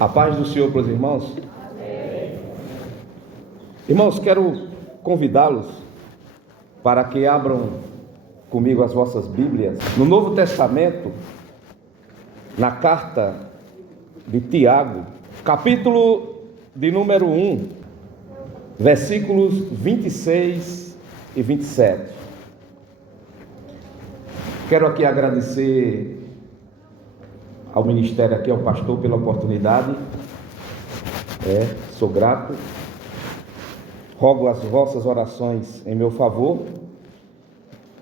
A paz do Senhor para os irmãos. Amém. Irmãos, quero convidá-los para que abram comigo as vossas Bíblias no Novo Testamento, na carta de Tiago, capítulo de número 1, versículos 26 e 27. Quero aqui agradecer ao ministério aqui, ao pastor, pela oportunidade. Sou grato. Rogo as vossas orações em meu favor.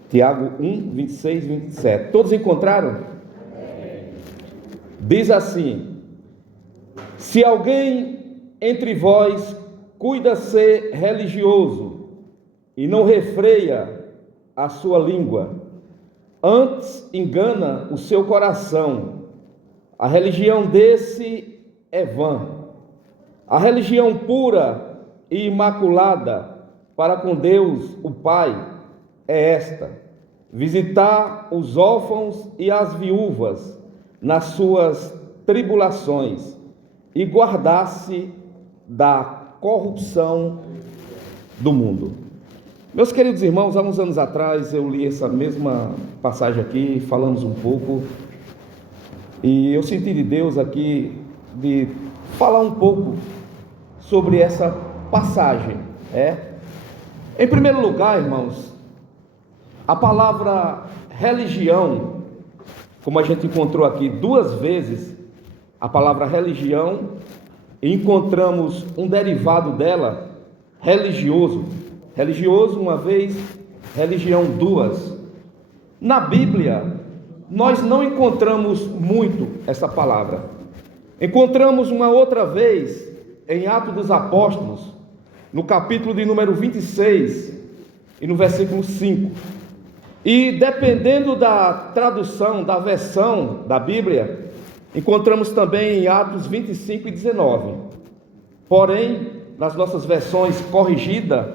Tiago 1, 26 e 27. Todos encontraram? Diz assim: se alguém entre vós cuida ser religioso e não refreia a sua língua, antes engana o seu coração, a religião desse é vã. A religião pura e imaculada para com Deus o Pai é esta: visitar os órfãos e as viúvas nas suas tribulações e guardar-se da corrupção do mundo. Meus queridos irmãos, há uns anos atrás eu li essa mesma passagem aqui, falamos um pouco, e eu senti de Deus aqui de falar um pouco sobre essa passagem. Em primeiro lugar, irmãos, a palavra religião, como a gente encontrou aqui duas vezes, a palavra religião, e encontramos um derivado dela, religioso. Religioso uma vez, religião duas. Na Bíblia, nós não encontramos muito essa palavra. Encontramos uma outra vez em Atos dos Apóstolos, no capítulo de número 26 e no versículo 5. E dependendo da tradução, da versão da Bíblia, encontramos também em Atos 25 e 19. Porém, nas nossas versões corrigidas,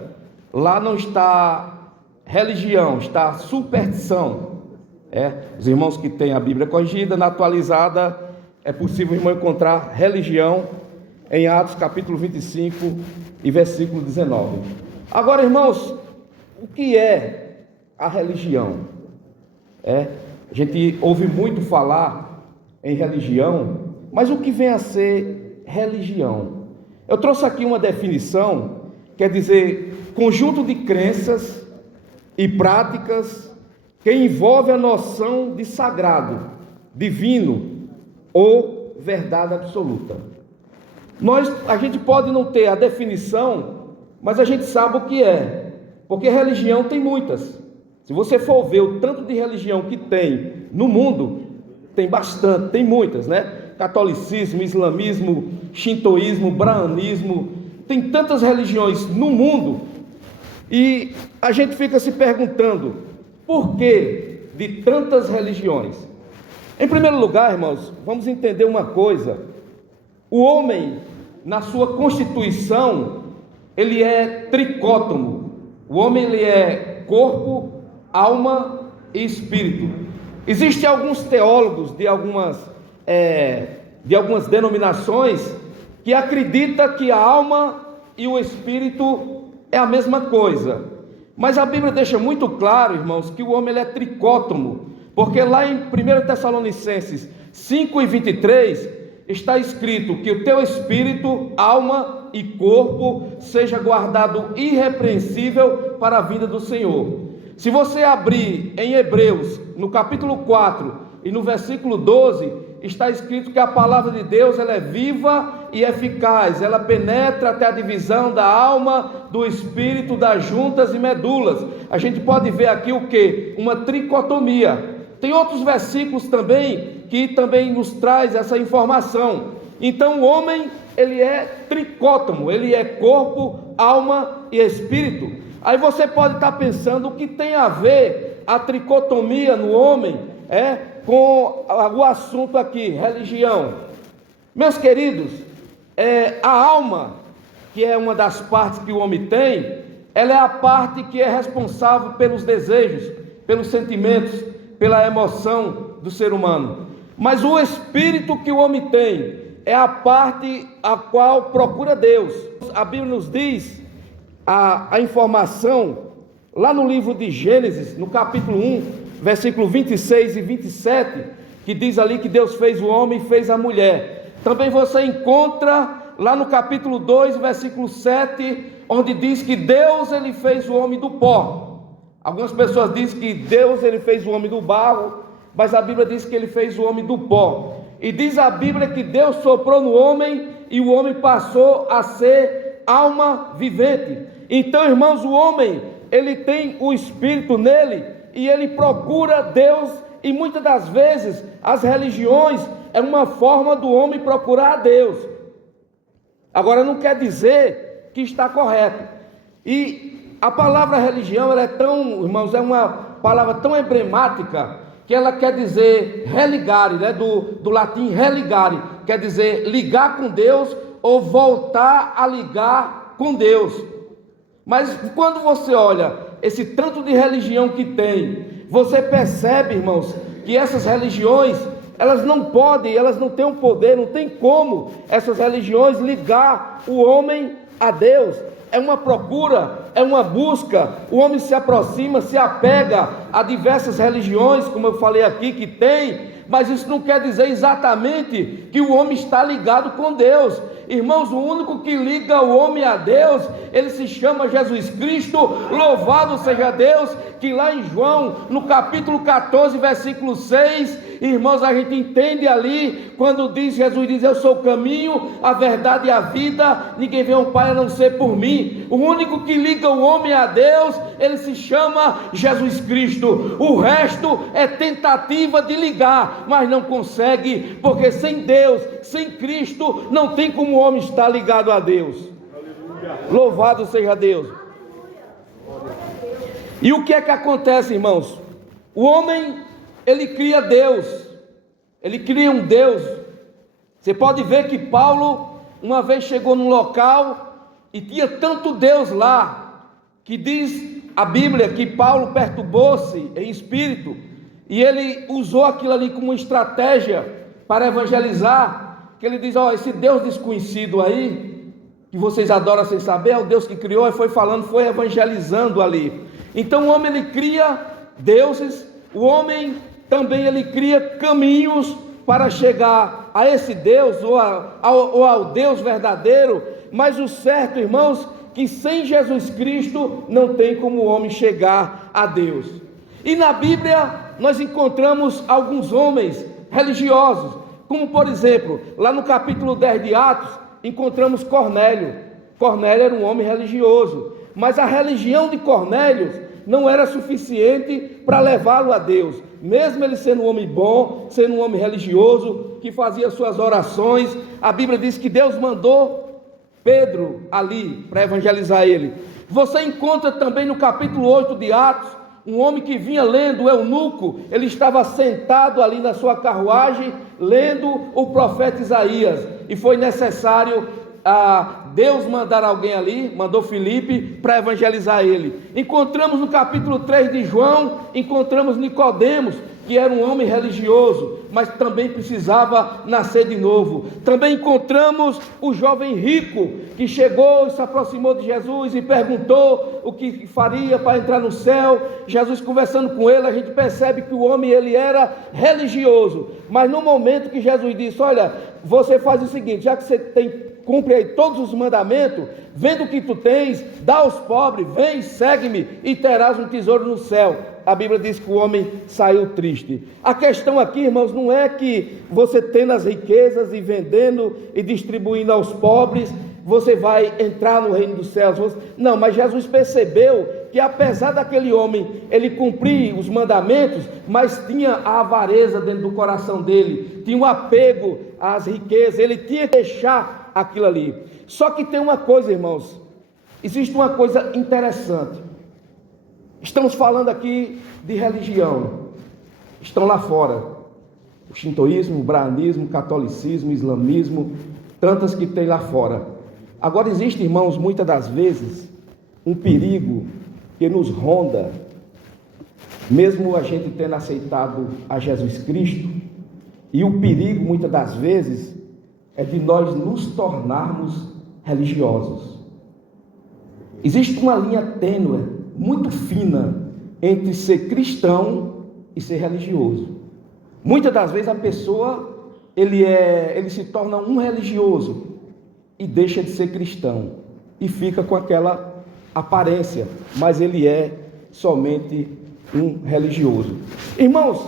lá não está religião, está superstição. Os irmãos que têm a Bíblia corrigida, na atualizada, é possível o irmão encontrar religião em Atos capítulo 25 e versículo 19. Agora, irmãos, o que é a religião? A gente ouve muito falar em religião, mas o que vem a ser religião? Eu trouxe aqui uma definição, quer dizer, conjunto de crenças e práticas que envolve a noção de sagrado, divino ou verdade absoluta. A gente pode não ter a definição, mas a gente sabe o que é, porque religião tem muitas. Se você for ver o tanto de religião que tem no mundo, tem bastante, tem muitas, Catolicismo, islamismo, shintoísmo, brahmanismo, tem tantas religiões no mundo, e a gente fica se perguntando, por que de tantas religiões? Em primeiro lugar, irmãos, vamos entender uma coisa: o homem, na sua constituição, ele é tricótomo. O homem, ele é corpo, alma e espírito. Existem alguns teólogos de algumas denominações que acreditam que a alma e o espírito é a mesma coisa. Mas a Bíblia deixa muito claro, irmãos, que o homem ele é tricótomo, porque lá em 1 Tessalonicenses 5 e 23 está escrito que o teu espírito, alma e corpo seja guardado irrepreensível para a vinda do Senhor. Se você abrir em Hebreus, no capítulo 4 e no versículo 12, está escrito que a palavra de Deus ela é viva e eficaz, ela penetra até a divisão da alma, do espírito, das juntas e medulas. A gente pode ver aqui o que? Uma tricotomia. Tem outros versículos também que também nos traz essa informação. Então o homem ele é tricótomo, ele é corpo, alma e espírito. Aí você pode estar pensando o que tem a ver a tricotomia no homem com o assunto aqui, religião. Meus queridos, a alma, que é uma das partes que o homem tem, ela é a parte que é responsável pelos desejos, pelos sentimentos, pela emoção do ser humano. Mas o espírito que o homem tem, é a parte a qual procura Deus. A Bíblia nos diz a informação lá no livro de Gênesis, no capítulo 1, versículo 26 e 27, que diz ali que Deus fez o homem e fez a mulher. Também você encontra lá no capítulo 2, versículo 7, onde diz que Deus ele fez o homem do pó. Algumas pessoas dizem que Deus ele fez o homem do barro, mas a Bíblia diz que ele fez o homem do pó. E diz a Bíblia que Deus soprou no homem e o homem passou a ser alma vivente. Então, irmãos, o homem ele tem o Espírito nele e ele procura Deus, e muitas das vezes as religiões é uma forma do homem procurar a Deus. Agora não quer dizer que está correto. E a palavra religião, ela é tão, irmãos, é uma palavra tão emblemática, que ela quer dizer religare, né? do latim religare, quer dizer ligar com Deus ou voltar a ligar com Deus. Mas quando você olha esse tanto de religião que tem, você percebe, irmãos, que essas religiões, elas não podem, elas não têm o poder, não tem como essas religiões ligar o homem a Deus. É uma procura, é uma busca, o homem se aproxima, se apega a diversas religiões, como eu falei aqui, que tem, mas isso não quer dizer exatamente que o homem está ligado com Deus. Irmãos, o único que liga o homem a Deus, ele se chama Jesus Cristo. Louvado seja Deus, que lá em João, no capítulo 14, versículo 6, irmãos, a gente entende ali, quando Jesus diz, eu sou o caminho, a verdade e a vida, ninguém vê ao Pai a não ser por mim. O único que liga o homem a Deus, ele se chama Jesus Cristo. O resto é tentativa de ligar, mas não consegue, porque sem Deus, sem Cristo, não tem como o homem estar ligado a Deus. Aleluia. Louvado seja Deus. E o que é que acontece, irmãos? O homem, ele cria Deus, ele cria um Deus. Você pode ver que Paulo, uma vez chegou num local e tinha tanto Deus lá, que diz a Bíblia que Paulo perturbou-se em espírito, e ele usou aquilo ali como uma estratégia para evangelizar, que ele diz, esse Deus desconhecido aí, que vocês adoram sem saber, é o Deus que criou, e foi falando, foi evangelizando ali. Então o homem ele cria deuses, o homem também ele cria caminhos para chegar a esse Deus, ou ao Deus verdadeiro, mas o certo, irmãos, que sem Jesus Cristo não tem como o homem chegar a Deus. E na Bíblia nós encontramos alguns homens religiosos, como por exemplo, lá no capítulo 10 de Atos, encontramos Cornélio. Cornélio era um homem religioso, mas a religião de Cornélio não era suficiente para levá-lo a Deus, mesmo ele sendo um homem bom, sendo um homem religioso, que fazia suas orações. A Bíblia diz que Deus mandou Pedro ali para evangelizar ele. Você encontra também no capítulo 8 de Atos, um homem que vinha lendo, o eunuco, ele estava sentado ali na sua carruagem, lendo o profeta Isaías, e foi necessário Deus mandar alguém ali, mandou Filipe para evangelizar ele. Encontramos no capítulo 3 de João, encontramos Nicodemos, que era um homem religioso, mas também precisava nascer de novo. Também encontramos o jovem rico, que chegou e se aproximou de Jesus e perguntou o que faria para entrar no céu. Jesus conversando com ele, a gente percebe que o homem ele era religioso, mas no momento que Jesus disse, olha, você faz o seguinte, já que você cumpre aí todos os mandamentos, vendo o que tu tens, dá aos pobres, vem, segue-me e terás um tesouro no céu. A Bíblia diz que o homem saiu triste. A questão aqui, irmãos, não é que você tendo as riquezas e vendendo e distribuindo aos pobres, você vai entrar no reino dos céus. Não, mas Jesus percebeu que apesar daquele homem, ele cumprir os mandamentos, mas tinha a avareza dentro do coração dele, tinha um apego às riquezas, ele tinha que deixar aquilo ali. Só que tem uma coisa, irmãos, existe uma coisa interessante. Estamos falando aqui de religião, estão lá fora, o shintoísmo, o brahmanismo, o catolicismo, o islamismo, tantas que tem lá fora. Agora existe, irmãos, muitas das vezes, um perigo que nos ronda, mesmo a gente tendo aceitado a Jesus Cristo, e o perigo, muitas das vezes, é de nós nos tornarmos religiosos. Existe uma linha tênue, muito fina, entre ser cristão e ser religioso. Muitas das vezes a pessoa, ele se torna um religioso e deixa de ser cristão, e fica com aquela aparência, mas ele é somente um religioso. Irmãos,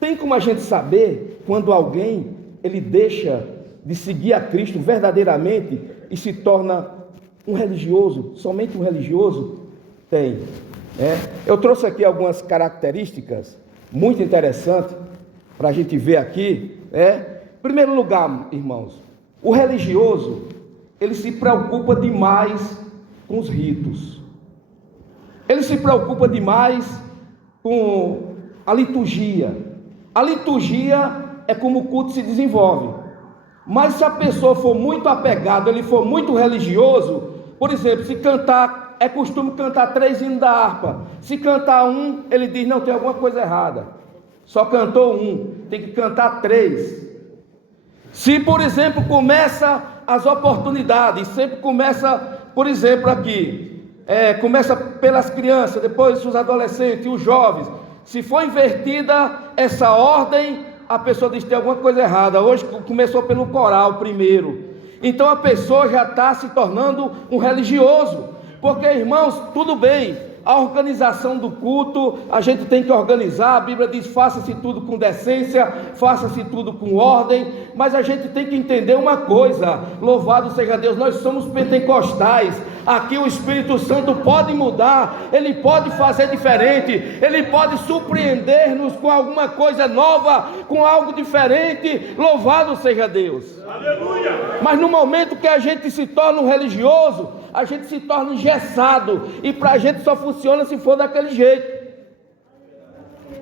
tem como a gente saber quando alguém ele deixa de seguir a Cristo verdadeiramente e se torna um religioso, somente um religioso? Tem. Eu trouxe aqui algumas características muito interessantes para a gente ver aqui. Em primeiro lugar, irmãos, o religioso, ele se preocupa demais com os ritos. Ele se preocupa demais com a liturgia. A liturgia é como o culto se desenvolve. Mas se a pessoa for muito apegada, ele for muito religioso, por exemplo, se cantar, é costume cantar 3 hinos da harpa. Se cantar um, ele diz, não, tem alguma coisa errada. Só cantou um, tem que cantar 3. Se, por exemplo, começa as oportunidades, sempre começa, por exemplo, aqui, começa pelas crianças, depois os adolescentes e os jovens. Se for invertida essa ordem, a pessoa diz que tem alguma coisa errada. Hoje começou pelo coral primeiro. Então a pessoa já está se tornando um religioso. Porque, irmãos, tudo bem, a organização do culto, a gente tem que organizar. A Bíblia diz, faça-se tudo com decência, faça-se tudo com ordem. Mas a gente tem que entender uma coisa, louvado seja Deus, nós somos pentecostais. Aqui o Espírito Santo pode mudar, ele pode fazer diferente, ele pode surpreender-nos com alguma coisa nova, com algo diferente. Louvado seja Deus. Aleluia! Mas no momento que a gente se torna um religioso, a gente se torna engessado, e para a gente só funciona se for daquele jeito.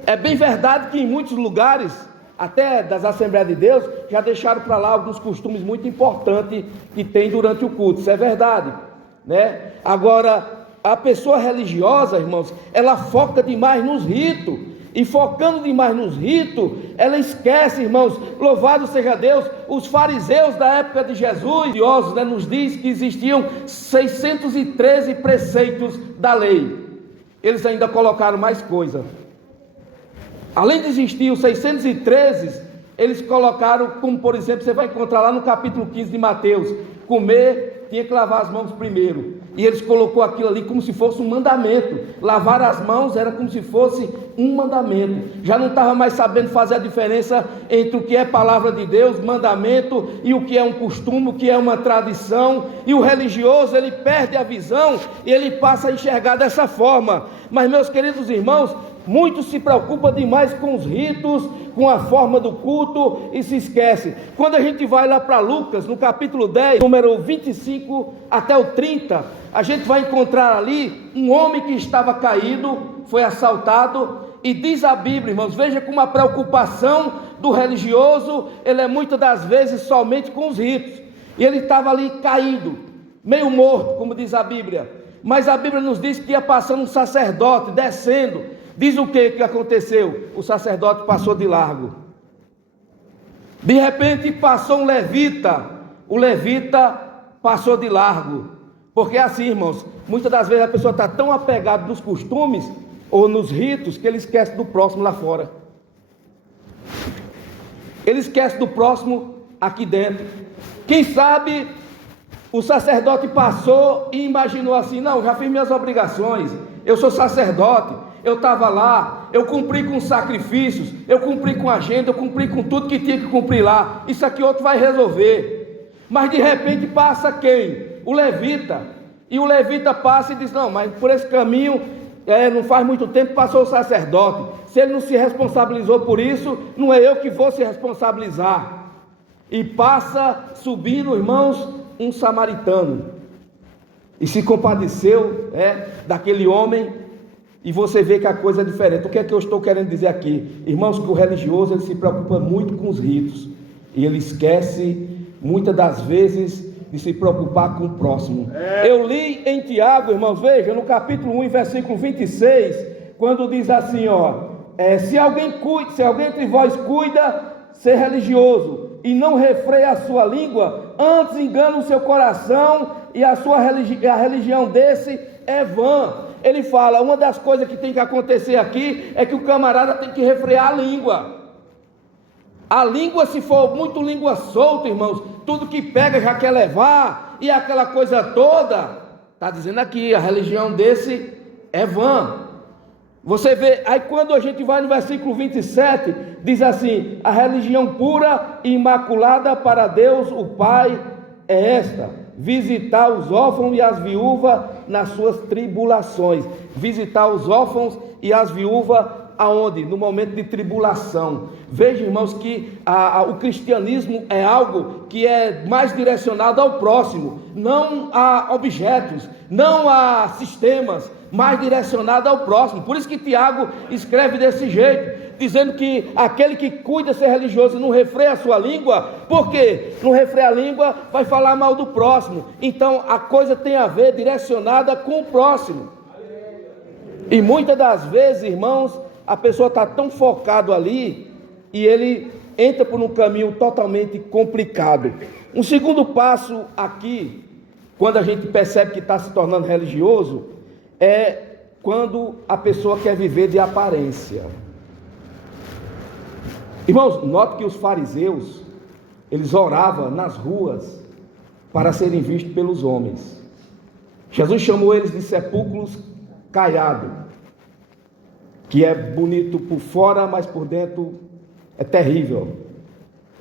É bem verdade que em muitos lugares, até das Assembleias de Deus, já deixaram para lá alguns costumes muito importantes que tem durante o culto. Isso é verdade, né? Agora, a pessoa religiosa, irmãos, ela foca demais nos ritos. E focando demais nos ritos, ela esquece, irmãos, louvado seja Deus, os fariseus da época de Jesus, né, nos diz que existiam 613 preceitos da lei. Eles ainda colocaram mais coisa. Além de existir os 613, eles colocaram, como por exemplo, você vai encontrar lá no capítulo 15 de Mateus, comer, tinha que lavar as mãos primeiro. E eles colocou aquilo ali como se fosse um mandamento. Lavar as mãos era como se fosse um mandamento. Já não estava mais sabendo fazer a diferença entre o que é palavra de Deus, mandamento, e o que é um costume, o que é uma tradição. E o religioso, ele perde a visão e ele passa a enxergar dessa forma. Mas, meus queridos irmãos, muitos se preocupam demais com os ritos, com a forma do culto, e se esquece. Quando a gente vai lá para Lucas, no capítulo 10, número 25 até o 30, a gente vai encontrar ali um homem que estava caído, foi assaltado, e diz a Bíblia, irmãos, veja como a preocupação do religioso, ele é muitas das vezes somente com os ritos. E ele estava ali caído, meio morto, como diz a Bíblia. Mas a Bíblia nos diz que ia passando um sacerdote, descendo. Diz o que aconteceu? O sacerdote passou de largo. De repente passou um levita. O levita passou de largo. Porque assim, irmãos, muitas das vezes a pessoa está tão apegada nos costumes ou nos ritos que ele esquece do próximo lá fora. Ele esquece do próximo aqui dentro. Quem sabe o sacerdote passou e imaginou assim, não, já fiz minhas obrigações, eu sou sacerdote, eu estava lá, eu cumpri com sacrifícios, eu cumpri com a agenda, eu cumpri com tudo que tinha que cumprir lá, isso aqui outro vai resolver. Mas de repente passa quem? O levita. E o levita passa e diz, não, mas por esse caminho, não faz muito tempo passou o sacerdote, se ele não se responsabilizou por isso, não é eu que vou se responsabilizar. E passa subindo, irmãos, um samaritano, e se compadeceu daquele homem, e você vê que a coisa é diferente. O que é que eu estou querendo dizer aqui? Irmãos, que o religioso ele se preocupa muito com os ritos, e ele esquece, muitas das vezes, de se preocupar com o próximo. Eu li em Tiago, irmãos, veja, no capítulo 1, versículo 26, quando diz assim, se alguém entre vós cuida, ser religioso e não refreia a sua língua, antes engana o seu coração e a religião desse é vã. Ele fala, uma das coisas que tem que acontecer aqui é que o camarada tem que refrear a língua. A língua, se for muito língua solta, irmãos, tudo que pega já quer levar, e aquela coisa toda, está dizendo aqui, a religião desse é vã. Você vê, aí quando a gente vai no versículo 27, diz assim, a religião pura e imaculada para Deus, o Pai, é esta: visitar os órfãos e as viúvas nas suas tribulações. Visitar os órfãos e as viúvas aonde? No momento de tribulação. Veja, irmãos, que o cristianismo é algo que é mais direcionado ao próximo, não a objetos, não a sistemas, mais direcionado ao próximo. Por isso que Tiago escreve desse jeito, dizendo que aquele que cuida ser religioso não refreia a sua língua. Por quê? Não refreia a língua, vai falar mal do próximo. Então a coisa tem a ver direcionada com o próximo. E muitas das vezes, irmãos, a pessoa está tão focado ali e ele entra por um caminho totalmente complicado. Um segundo passo aqui, quando a gente percebe que está se tornando religioso, é quando a pessoa quer viver de aparência. Irmãos, note que os fariseus, eles oravam nas ruas para serem vistos pelos homens. Jesus chamou eles de sepulcros caiados, que é bonito por fora, mas por dentro é terrível.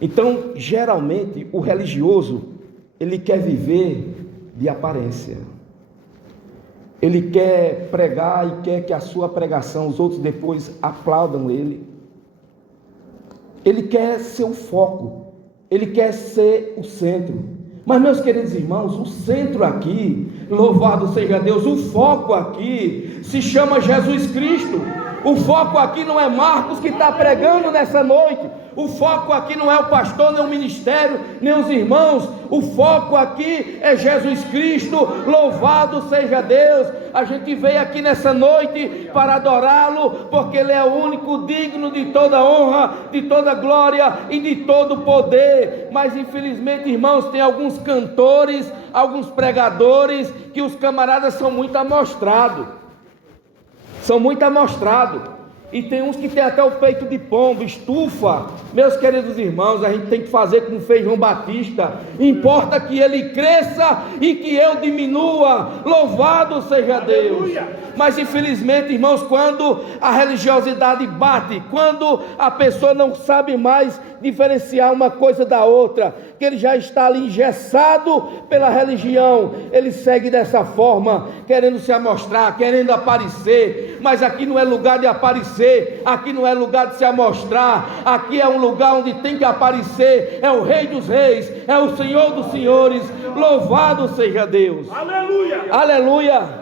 Então, geralmente, o religioso, ele quer viver de aparência. Ele quer pregar e quer que a sua pregação, os outros depois aplaudam ele. Ele quer ser o foco, ele quer ser o centro. Mas, meus queridos irmãos, o centro aqui, louvado seja Deus, o foco aqui se chama Jesus Cristo. O foco aqui não é Marcos que está pregando nessa noite. O foco aqui não é o pastor, nem o ministério, nem os irmãos. O foco aqui é Jesus Cristo. Louvado seja Deus. A gente veio aqui nessa noite para adorá-lo, porque Ele é o único digno de toda honra, de toda glória e de todo poder. Mas infelizmente, irmãos, tem alguns cantores, alguns pregadores, que os camaradas são muito amostrados. São muito amostrados. E tem uns que tem até o peito de pombo, estufa. Meus queridos irmãos, a gente tem que fazer como fez João Batista. Importa que ele cresça e que eu diminua. Louvado seja Deus. Mas infelizmente, irmãos, quando a religiosidade bate, quando a pessoa não sabe mais diferenciar uma coisa da outra, que ele já está ali engessado pela religião, ele segue dessa forma, querendo se amostrar, querendo aparecer. Mas aqui não é lugar de aparecer, aqui não é lugar de se amostrar, aqui é um lugar onde tem que aparecer. É o Rei dos Reis, é o Senhor dos Senhores. Louvado seja Deus. Aleluia, aleluia.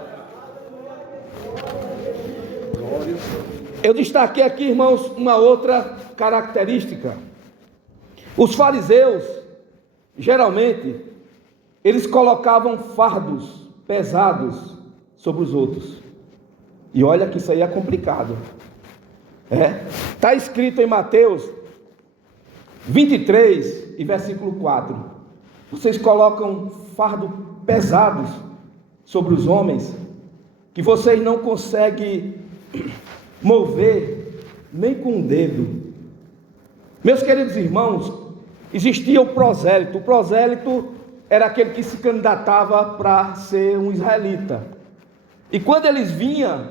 Eu destaquei aqui, irmãos, uma outra característica. Os fariseus, geralmente, eles colocavam fardos pesados sobre os outros. E olha que isso aí é complicado. Está escrito em Mateus 23 e versículo 4. Vocês colocam fardos pesados sobre os homens, que vocês não conseguem mover nem com um dedo. Meus queridos irmãos, existia o prosélito. O prosélito era aquele que se candidatava para ser um israelita. E quando eles vinham,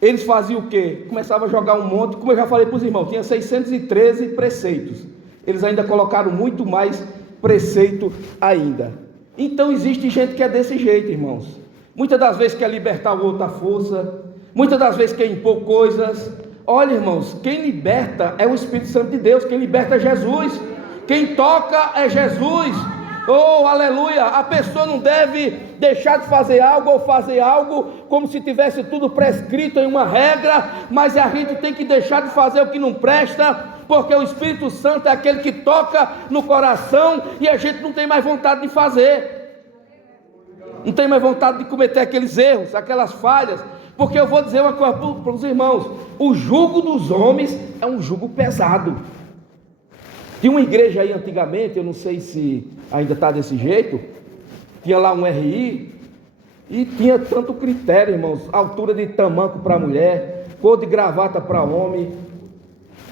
eles faziam o quê? Começavam a jogar um monte, como eu já falei para os irmãos, tinha 613 preceitos. Eles ainda colocaram muito mais preceito ainda. Então existe gente que é desse jeito, irmãos. Muitas das vezes quer libertar o outro à força, muitas das vezes quer impor coisas. Olha, irmãos, quem liberta é o Espírito Santo de Deus, quem liberta é Jesus, quem toca é Jesus. Oh, aleluia. A pessoa não deve deixar de fazer algo ou fazer algo como se tivesse tudo prescrito em uma regra, mas a gente tem que deixar de fazer o que não presta, porque o Espírito Santo é aquele que toca no coração e a gente não tem mais vontade de fazer, não tem mais vontade de cometer aqueles erros, aquelas falhas. Porque eu vou dizer uma coisa para os irmãos: o jugo dos homens é um jugo pesado. Tinha uma igreja aí antigamente, eu não sei se ainda está desse jeito, tinha lá um RI, e tinha tanto critério, irmãos, altura de tamanco para mulher, cor de gravata para homem.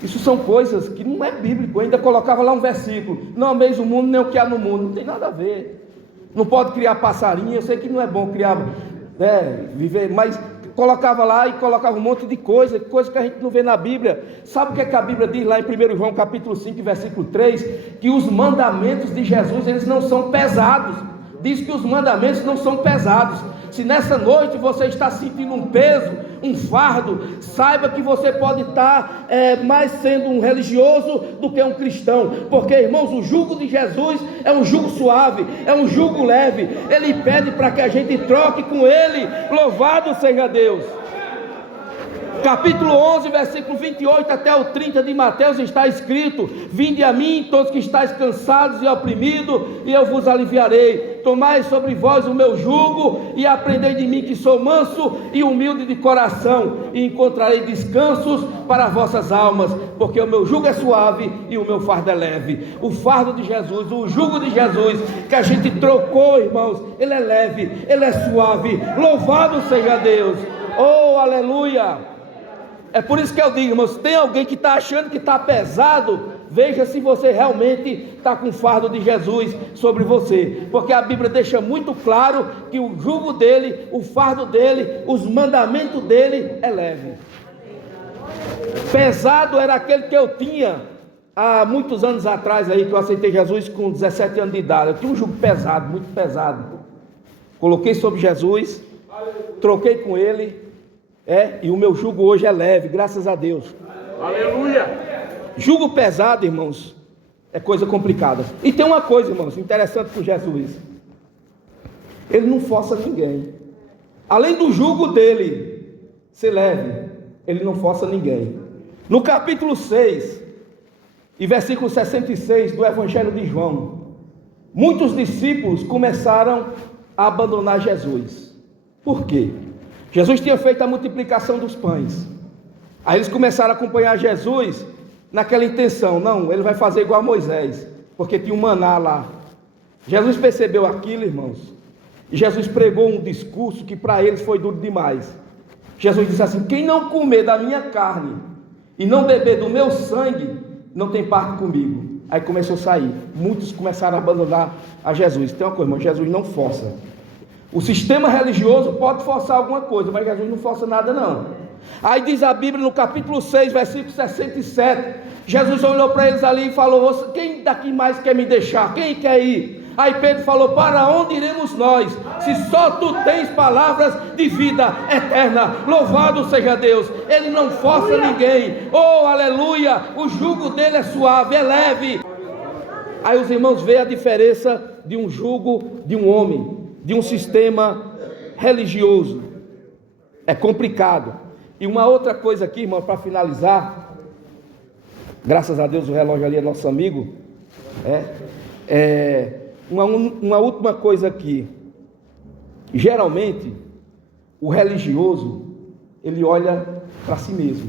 Isso são coisas que não é bíblico. Eu ainda colocava lá um versículo: não ameis o mundo nem o que há no mundo. Não tem nada a ver. Não pode criar passarinho. Eu sei que não é bom criar, viver, mas colocava lá e colocava um monte de coisa que a gente não vê na Bíblia. Sabe o que é que a Bíblia diz lá em 1 João capítulo 5, versículo 3? Que os mandamentos de Jesus, eles não são pesados. Diz que os mandamentos não são pesados. Se nessa noite você está sentindo um peso, um fardo, saiba que você pode estar mais sendo um religioso do que um cristão, porque, irmãos, o jugo de Jesus é um jugo suave, é um jugo leve. Ele pede para que a gente troque com Ele. Louvado seja Deus. Capítulo 11, versículo 28 até o 30 de Mateus está escrito: vinde a mim todos que estáis cansados e oprimidos, e eu vos aliviarei. Tomai sobre vós o meu jugo e aprendei de mim, que sou manso e humilde de coração, e encontrarei descansos para vossas almas, porque o meu jugo é suave e o meu fardo é leve. O fardo de Jesus, o jugo de Jesus que a gente trocou, irmãos, ele é leve, ele é suave. Louvado seja Deus. Oh, aleluia. É por isso que eu digo, irmãos, tem alguém que está achando que está pesado, veja se você realmente está com o fardo de Jesus sobre você, porque a Bíblia deixa muito claro que o jugo dele, o fardo dele, os mandamentos dele é leve. Pesado era aquele que eu tinha há muitos anos atrás, aí que eu aceitei Jesus com 17 anos de idade. Eu tinha um jugo pesado, muito pesado. Coloquei sobre Jesus, troquei com ele. E o meu jugo hoje é leve, graças a Deus. Aleluia! Jugo pesado, irmãos, é coisa complicada. E tem uma coisa, irmãos, interessante com Jesus: ele não força ninguém. Além do jugo dele ser leve, ele não força ninguém. No capítulo 6 e versículo 66 do Evangelho de João, muitos discípulos começaram a abandonar Jesus. Por quê? Jesus tinha feito a multiplicação dos pães. Aí eles começaram a acompanhar Jesus naquela intenção: não, ele vai fazer igual a Moisés, porque tinha um maná lá. Jesus percebeu aquilo, irmãos, e Jesus pregou um discurso que para eles foi duro demais. Jesus disse assim: quem não comer da minha carne e não beber do meu sangue, não tem parte comigo. Aí começou a sair, muitos começaram a abandonar a Jesus. Tem uma coisa, irmão, Jesus não força. O sistema religioso pode forçar alguma coisa, mas Jesus não força nada não. Aí diz a Bíblia no capítulo 6, versículo 67, Jesus olhou para eles ali e falou: quem daqui mais quer me deixar? Quem quer ir? Aí Pedro falou: para onde iremos nós, se só tu tens palavras de vida eterna? Louvado seja Deus. Ele não força ninguém. Oh, aleluia. O jugo dele é suave, é leve. Aí os irmãos veem a diferença de um jugo de um homem, de um sistema religioso. É complicado. E uma outra coisa aqui, irmão, para finalizar, graças a Deus o relógio ali é nosso amigo. Uma última coisa aqui. Geralmente o religioso, ele olha para si mesmo,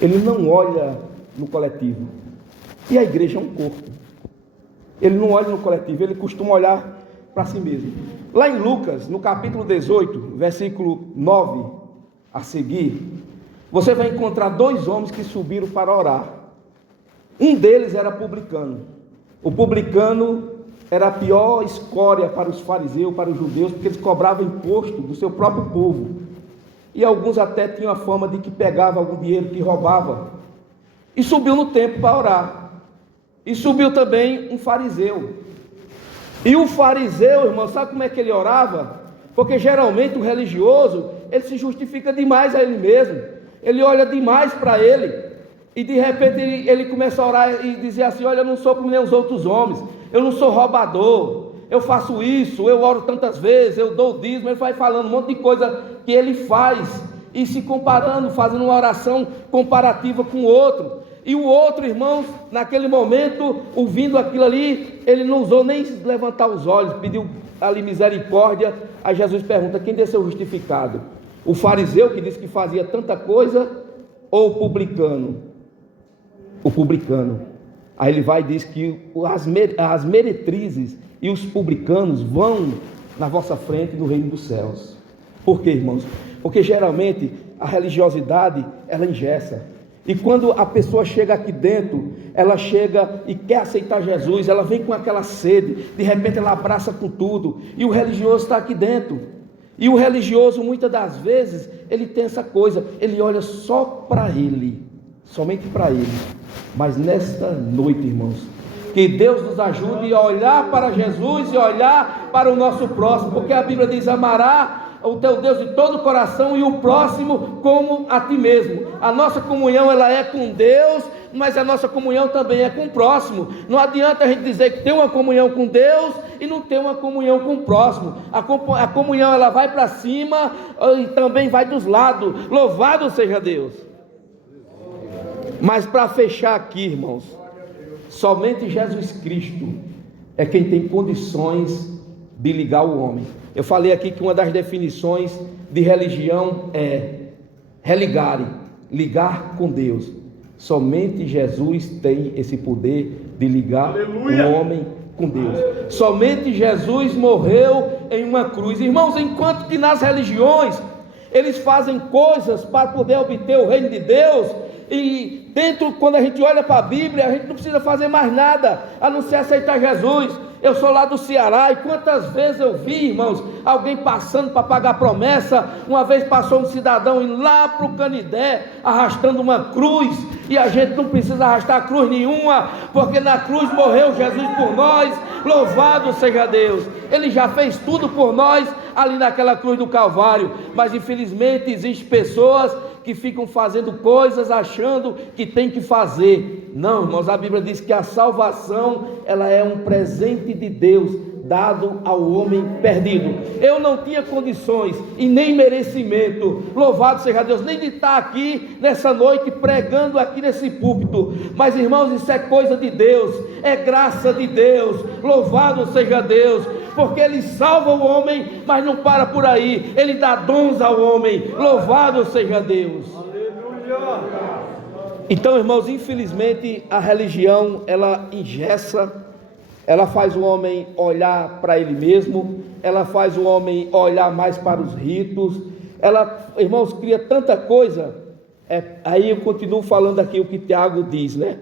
ele não olha no coletivo. E a igreja é um corpo. Ele não olha no coletivo, ele costuma olhar para si mesmo. Lá em Lucas, no capítulo 18, versículo 9 a seguir, você vai encontrar dois homens que subiram para orar. Um deles era publicano. O publicano era a pior escória para os fariseus, para os judeus, porque eles cobravam imposto do seu próprio povo. E alguns até tinham a fama de que pegava algum dinheiro, que roubava. E subiu no templo para orar. E subiu também um fariseu. E o fariseu, irmão, sabe como é que ele orava? Porque geralmente o religioso, ele se justifica demais a ele mesmo. Ele olha demais para ele. E de repente ele começa a orar e dizer assim: olha, eu não sou como nem os outros homens. Eu não sou roubador. Eu faço isso, eu oro tantas vezes, eu dou o dízimo. Ele vai falando um monte de coisa que ele faz. E se comparando, fazendo uma oração comparativa com o outro. E o outro, irmãos, naquele momento, ouvindo aquilo ali, ele não usou nem levantar os olhos, pediu ali misericórdia. Aí Jesus pergunta: quem desceu justificado? O fariseu que disse que fazia tanta coisa, ou o publicano? O publicano. Aí ele vai e diz que as meretrizes e os publicanos vão na vossa frente no reino dos céus. Por quê, irmãos? Porque geralmente a religiosidade, ela engessa. E quando a pessoa chega aqui dentro, ela chega e quer aceitar Jesus, ela vem com aquela sede, de repente ela abraça com tudo, e o religioso está aqui dentro. E o religioso, muitas das vezes, ele tem essa coisa, ele olha só para ele, somente para ele. Mas nesta noite, irmãos, que Deus nos ajude a olhar para Jesus e olhar para o nosso próximo, porque a Bíblia diz: amará o teu Deus de todo o coração e o próximo como a ti mesmo. A nossa comunhão, ela é com Deus, mas a nossa comunhão também é com o próximo. Não adianta a gente dizer que tem uma comunhão com Deus e não tem uma comunhão com o próximo. A comunhão, ela vai para cima e também vai dos lados. Louvado seja Deus. Mas para fechar aqui, irmãos, somente Jesus Cristo é quem tem condições de ligar o homem. Eu falei aqui que uma das definições de religião é religare, ligar com Deus. Somente Jesus tem esse poder de ligar o homem com Deus. Somente Jesus morreu em uma cruz. Irmãos, enquanto que nas religiões eles fazem coisas para poder obter o reino de Deus, e dentro, quando a gente olha para a Bíblia, a gente não precisa fazer mais nada a não ser aceitar Jesus. Eu sou lá do Ceará, e quantas vezes eu vi, irmãos, alguém passando para pagar promessa. Uma vez passou um cidadão indo lá para o Canidé, arrastando uma cruz, e a gente não precisa arrastar cruz nenhuma, porque na cruz morreu Jesus por nós. Louvado seja Deus, Ele já fez tudo por nós ali naquela cruz do Calvário. Mas infelizmente existem pessoas que ficam fazendo coisas achando que tem que fazer. Não, irmãos, a Bíblia diz que a salvação, ela é um presente de Deus dado ao homem perdido. Eu não tinha condições e nem merecimento, louvado seja Deus, nem de estar aqui nessa noite pregando aqui nesse púlpito, mas irmãos, isso é coisa de Deus, é graça de Deus, louvado seja Deus, porque Ele salva o homem, mas não para por aí, Ele dá dons ao homem, louvado seja Deus. Aleluia. Então, irmãos, infelizmente a religião, ela engessa, ela faz o homem olhar para ele mesmo, ela faz o homem olhar mais para os ritos, ela, irmãos, cria tanta coisa. Aí eu continuo falando aqui o que Tiago diz, né?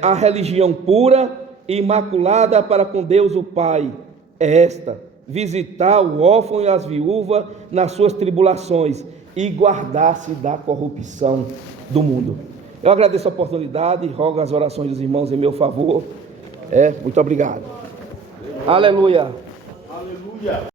A religião pura e imaculada para com Deus o Pai é esta: visitar o órfão e as viúvas nas suas tribulações e guardar-se da corrupção do mundo. Eu agradeço a oportunidade, rogo as orações dos irmãos em meu favor. Muito obrigado. Aleluia. Aleluia.